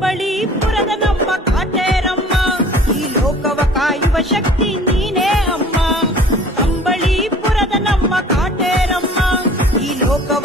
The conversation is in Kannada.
ಕಂಬಳೀಪುರದ ನಮ್ಮ ಕಾಟೇರಮ್ಮ, ಈ ಲೋಕವ ಕಾಯುವ ಶಕ್ತಿ ನೀನೇ ಅಮ್ಮ. ಕಂಬಳೀಪುರದ ನಮ್ಮ ಕಾಟೇರಮ್ಮ, ಈ ಲೋಕವ